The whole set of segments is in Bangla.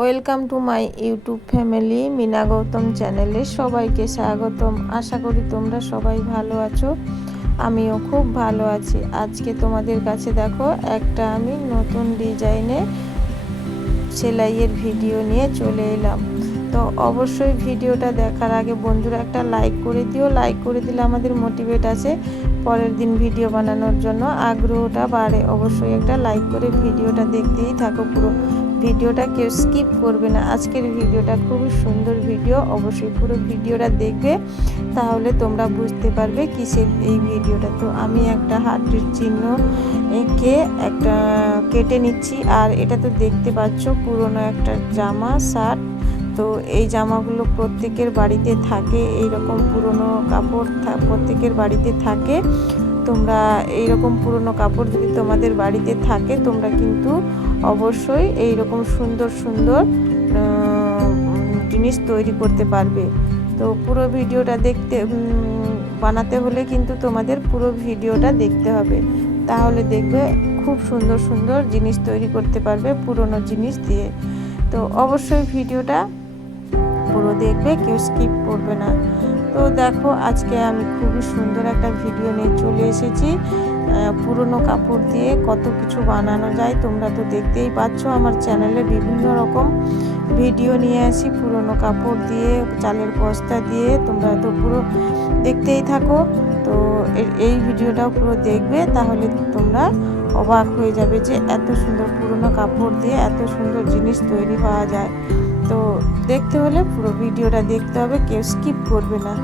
Welcome to my YouTube family, Mina Gautam চ্যানেলে সবাইকে স্বাগতম। আশা করি তোমরা সবাই ভালো আছো, আমিও খুব ভালো আছি। আজকে তোমাদের কাছে দেখো, একটা আমি নতুন ডিজাইনে সেলাইয়ের ভিডিও নিয়ে চলে এলাম। তো অবশ্যই ভিডিওটা দেখার আগে বন্ধুরা একটা লাইক করে দিও। লাইক করে দিলে আমাদের মোটিভেট আছে পরের দিন ভিডিও বানানোর জন্য। আগ্রহটা বাড়ে। অবশ্যই একটা লাইক করে ভিডিওটা দেখতেই থাকো পুরো। ভিডিওটা কেউ স্কিপ করবে না। আজকের ভিডিওটা খুবই সুন্দর ভিডিও। অবশ্যই পুরো ভিডিওটা দেখবে, তাহলে তোমরা বুঝতে পারবে কিসের এই ভিডিওটা। তো আমি একটা হার্টের চিহ্ন এঁকে একটা কেটে নিচ্ছি, আর এটা তো দেখতে পাচ্ছ, পুরনো একটা জামা, শার্ট। তো এই জামাগুলো প্রত্যেকের বাড়িতে থাকে এই রকম পুরনো কাপড় প্রত্যেকের বাড়িতে থাকে। তোমরা এই রকম পুরনো কাপড় যদি তোমাদের বাড়িতে থাকে, তোমরা কিন্তু অবশ্যই এই রকম সুন্দর সুন্দর জিনিস তৈরি করতে পারবে। তো পুরো ভিডিওটা দেখতে বানাতে হলে কিন্তু তোমাদের পুরো ভিডিওটা দেখতে হবে। তাহলে দেখবে খুব সুন্দর সুন্দর জিনিস তৈরি করতে পারবে পুরনো জিনিস দিয়ে। তো অবশ্যই ভিডিওটা পুরো দেখবে, কেউ স্কিপ করবে না। তো দেখো, আজকে আমি খুবই সুন্দর একটা ভিডিও নিয়ে চলে এসেছি। পুরনো কাপড় দিয়ে কত কিছু বানানো যায় তোমরা তো দেখতেই পাচ্ছ। আমার চ্যানেলে বিভিন্ন রকম ভিডিও নিয়ে আসি। পুরনো কাপড় দিয়ে, চালের বস্তা দিয়ে, তোমরা তো পুরো দেখতেই থাকো। তো এই ভিডিওটাও পুরো দেখবে, তাহলে তোমরা অবাক হয়ে যাবে যে এত সুন্দর পুরনো কাপড় দিয়ে এত সুন্দর জিনিস তৈরি হওয়া যায়। তো দেখতে হলে পুরো ভিডিওটা দেখতে হবে, কেউ স্কিপ করবে না।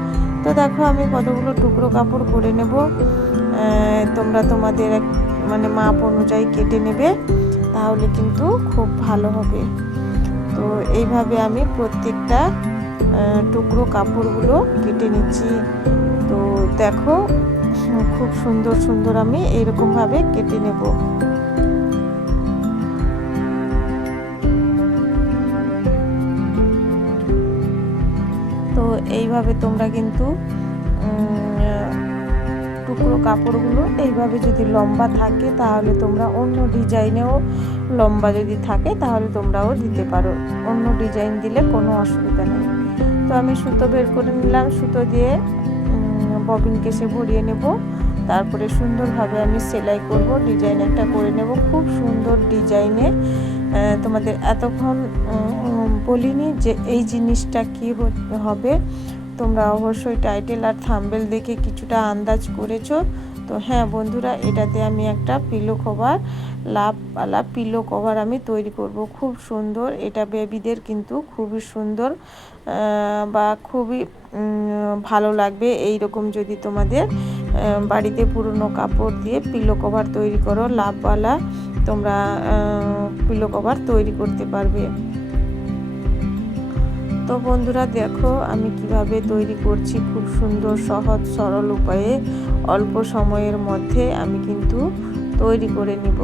তো দেখো আমি কতগুলো টুকরো কাপড় করে নেব। তোমরা তোমাদের এক মানে মাপ অনুযায়ী কেটে নেবে, তাহলে কিন্তু খুব ভালো হবে। তো এইভাবে আমি প্রত্যেকটা টুকরো কাপড়গুলো কেটে নিচ্ছি। তো দেখো খুব সুন্দর সুন্দর আমি এইরকমভাবে কেটে নেব। তো এইভাবে তোমরা কিন্তু টুকরো কাপড়গুলো এইভাবে যদি লম্বা থাকে, তাহলে তোমরা অন্য ডিজাইনেও লম্বা যদি থাকে, তাহলে তোমরাও দিতে পারো। অন্য ডিজাইন দিলে কোনো অসুবিধা নেই। তো আমি সুতো বের করে নিলাম, সুতো দিয়ে ববিন কেসে ভরিয়ে নেব। তারপরে সুন্দরভাবে আমি সেলাই করব ডিজাইন একটা করে নেব। খুব সুন্দর ডিজাইনে। তোমাদের এতক্ষণ বলিনি যে এই জিনিসটা কি হবে। তোমরা অবশ্যই টাইটেল আর থাম্বেল দেখে কিছুটা আন্দাজ করেছ। তো হ্যাঁ বন্ধুরা, এটাতে আমি একটা পিলো কভার লাভ লাভওয়ালা পিলো কভার আমি তৈরি করব। খুব সুন্দর, এটা বেবিদের কিন্তু খুবই সুন্দর বা খুবই ভালো লাগবে। এই রকম যদি তোমাদের বাড়িতে পুরনো কাপড় দিয়ে পিলো কভার তৈরি করো লাভওয়ালা তোমরা পিলো কভার তৈরি করতে পারবে। তো বন্ধুরা দেখো, আমি কীভাবে তৈরি করছি খুব সুন্দর, সহজ, সরল উপায়ে অল্প সময়ের মধ্যে আমি কিন্তু তৈরি করে নিব।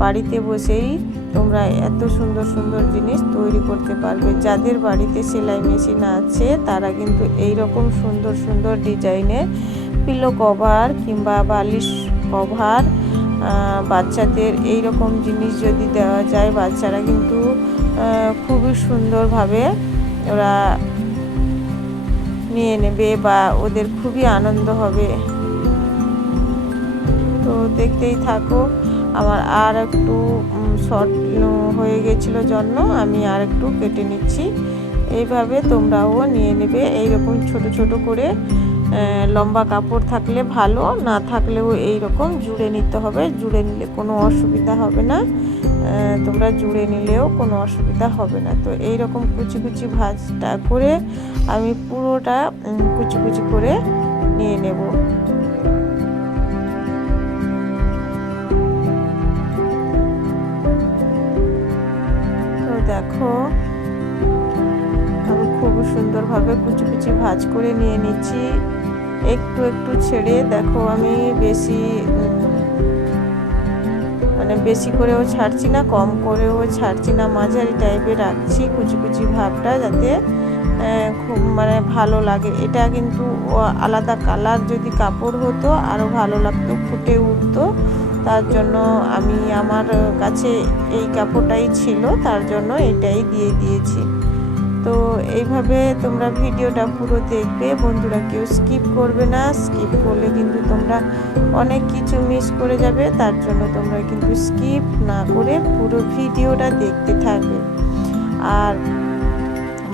বাড়িতে বসেই তোমরা এত সুন্দর সুন্দর জিনিস তৈরি করতে পারবে। যাদের বাড়িতে সেলাই মেশিন আছে, তারা কিন্তু এই রকম সুন্দর সুন্দর ডিজাইনের পিলো কভার কিংবা বালিশ কভার বাচ্চাদের এই রকম জিনিস যদি দেওয়া যায়, বাচ্চারা কিন্তু খুবই সুন্দরভাবে ওরা নিয়ে নেবে বা ওদের খুবই আনন্দ হবে। তো দেখতেই থাকো, আমার আর একটু শর্ট হয়ে গেছিল জন্য আমি আর একটু কেটে নিচ্ছি। এইভাবে তোমরাও নিয়ে নেবে, এইরকম ছোট ছোট করে লম্বা কাপড় থাকলে ভালো, না থাকলেও এই রকম জুড়ে নিতে হবে, জুড়ে নিলে কোনো অসুবিধা হবে না। তোমরা জুড়ে নিলেও কোনো অসুবিধা হবে না। তো এই রকম কুচি কুচি ভাজটা করে আমি পুরোটা কুচি কুচি করে নিয়ে নেব। তো দেখো, আমি খুব সুন্দরভাবে কুচি কুচি ভাজ করে নিয়ে নিচ্ছি। একটু একটু ছেড়ে, দেখো আমি বেশি মানে বেশি করেও ছাড়ছি না, কম করেও ছাড়ছি না, মাঝারি টাইপে রাখছি, কুচি কুচি ভাবটা যাতে খুব মানে ভালো লাগে। এটা কিন্তু আলাদা কালার যদি কাপড় হতো আরও ভালো লাগতো, ফুটে উঠতো। তার জন্য আমি আমার কাছে এই কাপড়টাই ছিল, তার জন্য এটাই দিয়ে দিয়েছি। তো এইভাবে তোমরা ভিডিওটা পুরো দেখবে। বন্ধুরা কেউ স্কিপ করবে না। স্কিপ করলে কিন্তু তোমরা অনেক কিছু মিস করে যাবে। তার জন্য তোমরা কিন্তু স্কিপ না করে পুরো ভিডিওটা দেখতে থাকবে। আর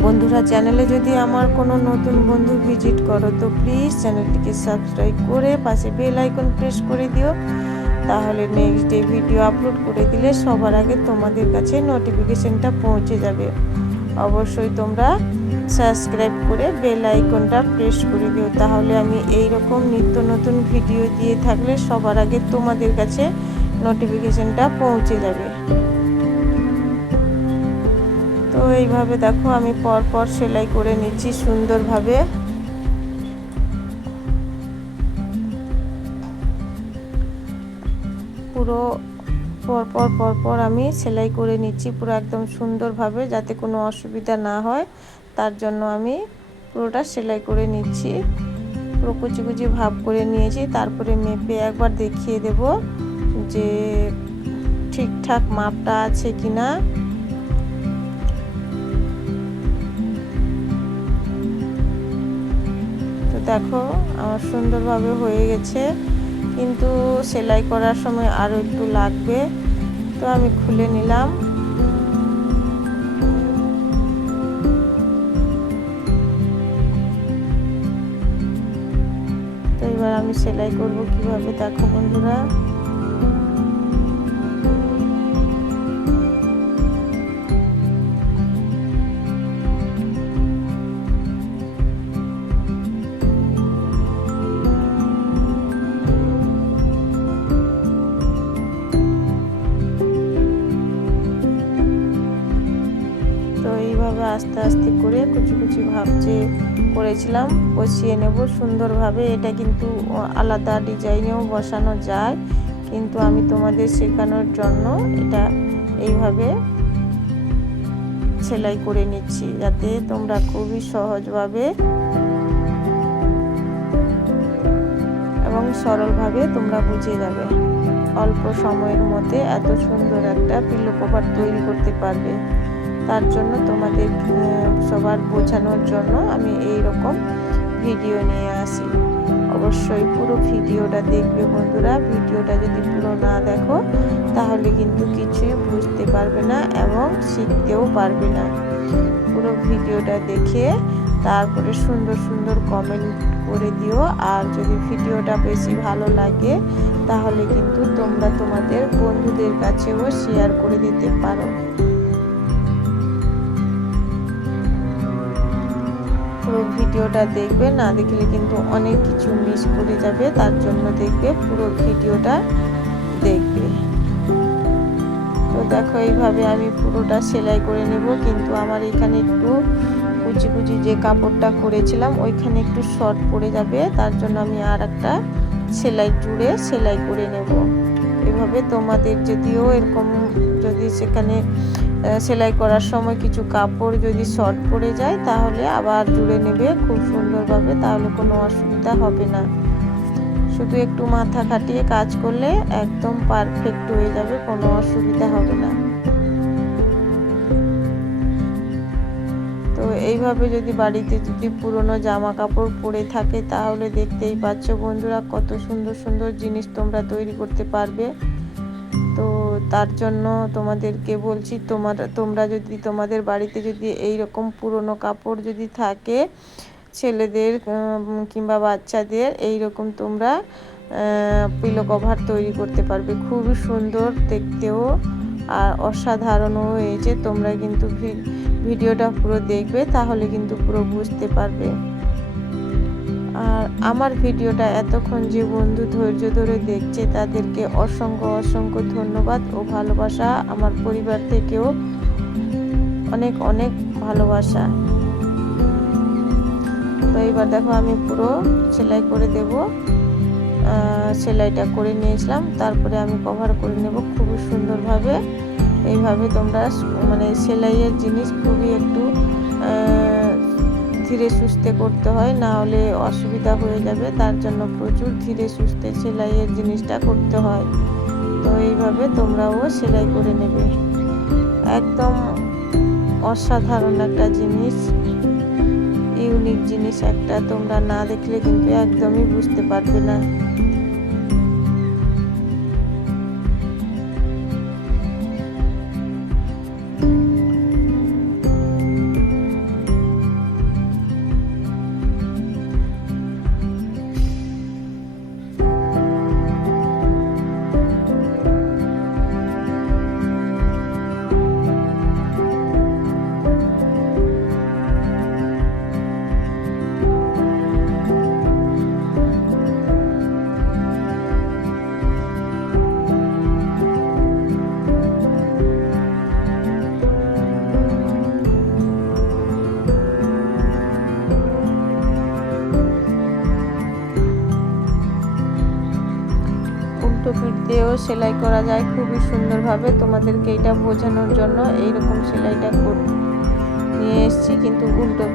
বন্ধুরা চ্যানেলে যদি আমার কোনো নতুন বন্ধু ভিজিট করো, তো প্লিজ চ্যানেলটিকে সাবস্ক্রাইব করে পাশে বেল আইকন প্রেস করে দিও। তাহলে নেক্সট ডে ভিডিও আপলোড করে দিলে সবার আগে তোমাদের কাছে নোটিফিকেশনটা পৌঁছে যাবে। অবশ্যই তোমরা সাবস্ক্রাইব করে বেল আইকনটা প্রেস করে দিও। তাহলে আমি এই রকম নিত্য নতুন ভিডিও দিয়ে থাকলে সবার আগে তোমাদের কাছে নোটিফিকেশনটা পৌঁছে যাবে। তো এইভাবে দেখো, আমি পর পর সেলাই করে নিচ্ছি সুন্দরভাবে। পুরো পর পর পর পর আমি সেলাই করে নিচ্ছি পুরো একদম সুন্দরভাবে যাতে কোনো অসুবিধা না হয়। তার জন্য আমি পুরোটা সেলাই করে নিচ্ছি। পুরো কুচি কুচি ভাব করে নিয়েছি। তারপরে মেপে একবার দেখিয়ে দেব যে ঠিকঠাক মাপটা আছে কি না তো দেখো, আমার সুন্দরভাবে হয়ে গেছে। কিন্তু সেলাই করার সময় আরও একটু লাগবে। তো আমি খুলে নিলাম। তো এবার আমি সেলাই করব কীভাবে, দেখো বন্ধুরা। এইভাবে আস্তে আস্তে করে কুচি কুচি ভাবছে করেছিলাম, বসিয়ে নেব সুন্দরভাবে। এটা কিন্তু আলাদা ডিজাইনেও বসানো যায়, কিন্তু আমি তোমাদের শেখানোর জন্য এটা এইভাবে সেলাই করে নিচ্ছি, যাতে তোমরা খুবই সহজভাবে এবং সরলভাবে তোমরা বুঝে যাবে। অল্প সময়ের মধ্যে এত সুন্দর একটা পিলো কভার তৈরি করতে পারবে। তার জন্য তোমাদের সবার বোঝানোর জন্য আমি এই রকম ভিডিও নিয়ে আসি। অবশ্যই পুরো ভিডিওটা দেখবে বন্ধুরা। ভিডিওটা যদি পুরো না দেখো, তাহলে কিন্তু কিছুই বুঝতে পারবে না এবং শিখতেও পারবে না। পুরো ভিডিওটা দেখে তারপরে সুন্দর সুন্দর কমেন্ট করে দিও। আর যদি ভিডিওটা বেশি ভালো লাগে, তাহলে কিন্তু তোমরা তোমাদের বন্ধুদের কাছেও শেয়ার করে দিতে পারো। পুরো ভিডিওটা দেখবে, না দেখলে কিন্তু অনেক কিছু মিস করে যাবে, তার জন্য দেখবে পুরো ভিডিওটা দেখবে। তো দেখো, এইভাবে আমি পুরোটা সেলাই করে নেব, কিন্তু আমার এখানে একটু কুচি কুচি যে কাপড়টা করেছিলাম, ওইখানে একটু শর্ট পড়ে যাবে, তার জন্য আমি আর একটা সেলাই জুড়ে সেলাই করে নেব। এভাবে তোমাদের যদিও এরকম যদি সেখানে সেলাই করার সময় কিছু কাপড় যদি শর্ট পড়ে যায়, তাহলে আবার জুড়ে নেবে খুব সুন্দরভাবে, তাহলে কোনো অসুবিধা হবে না। শুধু একটু মাথা খাটিয়ে কাজ করলে একদম পারফেক্ট হয়ে যাবে, কোনো অসুবিধা হবে না। তো এইভাবে যদি বাড়িতে যদি পুরনো জামা কাপড় পরে থাকে, তাহলে দেখতেই পাচ্ছ বন্ধুরা কত সুন্দর সুন্দর জিনিস তোমরা তৈরি করতে পারবে। তার জন্য তোমাদেরকে বলছি, তোমার, তোমরা যদি তোমাদের বাড়িতে যদি এই রকম পুরনো কাপড় যদি থাকে, ছেলেদের কিংবা বাচ্চাদের এই রকম তোমরা পিলো কভার তৈরি করতে পারবে। খুবই সুন্দর দেখতেও আর অসাধারণও হয়েছে। তোমরা কিন্তু ভিডিওটা পুরো দেখবে, তাহলে কিন্তু পুরো বুঝতে পারবে। আর আমার ভিডিওটা এতক্ষণ যে বন্ধু ধৈর্য ধরে দেখছে, তাদেরকে অসংখ্য অসংখ্য ধন্যবাদ ও ভালোবাসা। আমার পরিবার থেকেও অনেক অনেক ভালোবাসা। তো এবার দেখো আমি পুরো সেলাই করে দেব। সেলাইটা করে নিয়েছিলাম। তারপরে আমি কভার করে নেব খুবই সুন্দরভাবে। এইভাবে তোমরা মানে সেলাইয়ের জিনিস খুবই একটু ধীরে সুস্থে করতে হয়, না হলে অসুবিধা হয়ে যাবে। তার জন্য প্রচুর ধীরে সুস্থে সেলাইয়ের জিনিসটা করতে হয়। তো এইভাবে তোমরাও সেলাই করে নেবে। একদম অসাধারণ একটা জিনিস, ইউনিক জিনিস একটা। তোমরা না দেখলে কিন্তু একদমই বুঝতে পারবে না। সেলাই করা যায় খুবই সুন্দরভাবে তোমাদেরকে এটা বোঝানোর জন্য। এইরকম সেলাইটা নিয়ে এসেছি কিন্তু উল্টো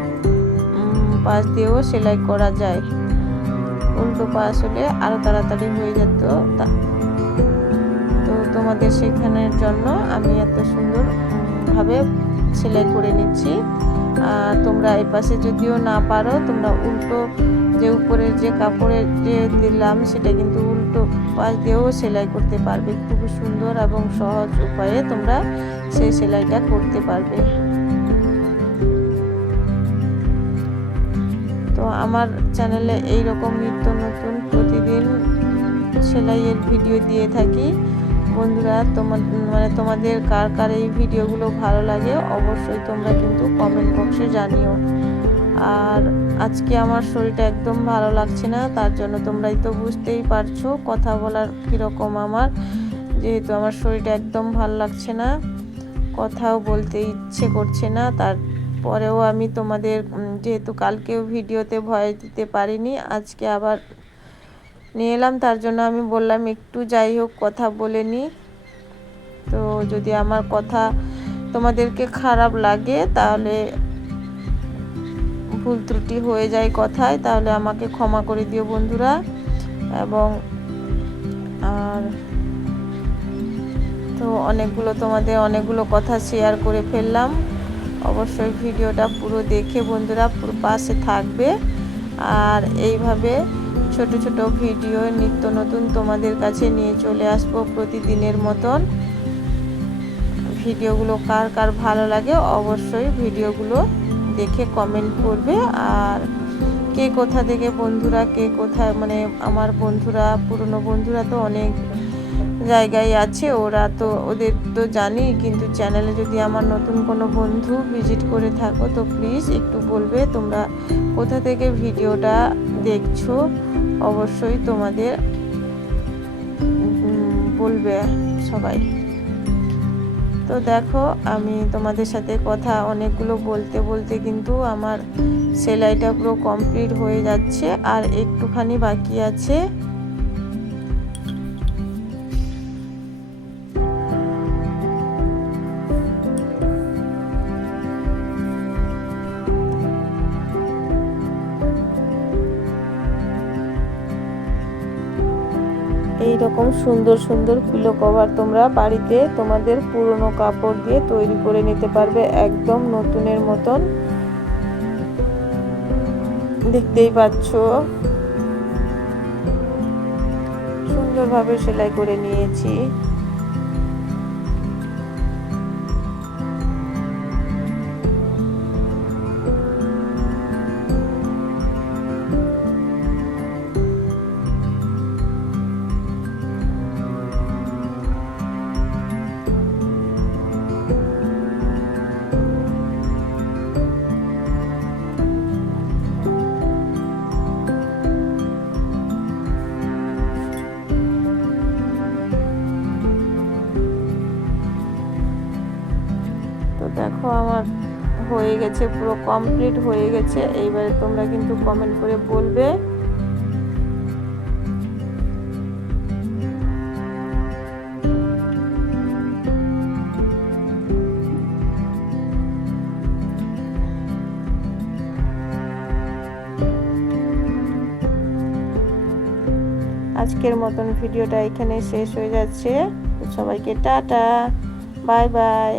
পাশ দিয়েও সেলাই করা যায়। উল্টো পাশ হলে আরও তাড়াতাড়ি হয়ে যেত। তো তোমাদের সেখানের জন্য আমি এত সুন্দরভাবে সেলাই করে নিচ্ছি। আর তোমরা এই পাশে যদিও না পারো, তোমরা উল্টো যে উপরের যে কাপড়ের যে দিলাম, সেটা কিন্তু উল্টো পাশ দিয়েও সেলাই করতে পারবে। খুব সুন্দর এবং সহজ উপায়ে তোমরা সেই সেলাইটা করতে পারবে। তো আমার চ্যানেলে এই রকম নিত্য নতুন প্রতিদিন সেলাইয়ের ভিডিও দিয়ে থাকি। বন্ধুরা, তোমার মানে তোমাদের কার কার এই ভিডিওগুলো ভালো লাগে অবশ্যই তোমরা কিন্তু কমেন্ট বক্সে জানিও। আর আজকে আমার শরীরটা একদম ভালো লাগছে না, তার জন্য তোমরাই তো বুঝতেই পারছ কথা বলার কীরকম আমার। যেহেতু আমার শরীরটা একদম ভালো লাগছে না, কথাও বলতে ইচ্ছে করছে না, তারপরেও আমি তোমাদের যেহেতু কালকেও ভিডিওতে ভয় দিতে পারিনি, আজকে আবার নিয়ে এলাম, তার জন্য আমি বললাম একটু যাই হোক, কথা বলে নিই তো যদি আমার কথা তোমাদেরকে খারাপ লাগে, তাহলে ভুল ত্রুটি হয়ে যায় কথায়, তাহলে আমাকে ক্ষমা করে দিও বন্ধুরা। এবং আর তো অনেকগুলো তোমাদের অনেকগুলো কথা শেয়ার করে ফেললাম। অবশ্যই ভিডিওটা পুরো দেখে বন্ধুরা পুরো পাশে থাকবে। আর এইভাবে ছোট ছোট ভিডিও নিত্য নতুন তোমাদের কাছে নিয়ে চলে আসব প্রতিদিনের মতন। ভিডিওগুলো কার কার ভালো লাগে অবশ্যই ভিডিওগুলো দেখে কমেন্ট করবে আর কে কোথা থেকে বন্ধুরা, কে কোথায় মানে আমার বন্ধুরা, পুরনো বন্ধুরা তো অনেক জায়গায় আছে, ওরা তো, ওদের তো জানি, কিন্তু চ্যানেলে যদি আমার নতুন কোনো বন্ধু ভিজিট করে থাকো, তো প্লিজ একটু বলবে তোমরা কোথা থেকে ভিডিওটা দেখছ, অবশ্যই তোমাদের বলবে সবাই। তো দেখো, আমি তোমাদের সাথে কথা অনেকগুলো বলতে বলতে কিন্তু আমার সেলাইটা পুরো কমপ্লিট হয়ে যাচ্ছে আর একটুখানি বাকি আছে। এই রকম সুন্দর সুন্দর পিলো কভার তোমরা বাড়িতে তোমাদের পুরনো কাপড় দিয়ে তৈরি করে নিতে পারবে একদম নতুনের মতন। দেখতেই পাচ্ছ? সুন্দরভাবে সেলাই করে নিয়েছি। হয়ে গেছে, পুরো কমপ্লিট হয়ে গেছে। এইবারে তোমরা কিন্তু কমেন্ট করে বলবে। আজকের মতন ভিডিওটা এখানে শেষ হয়ে যাচ্ছে। সবাইকে টাটা, বাই বাই।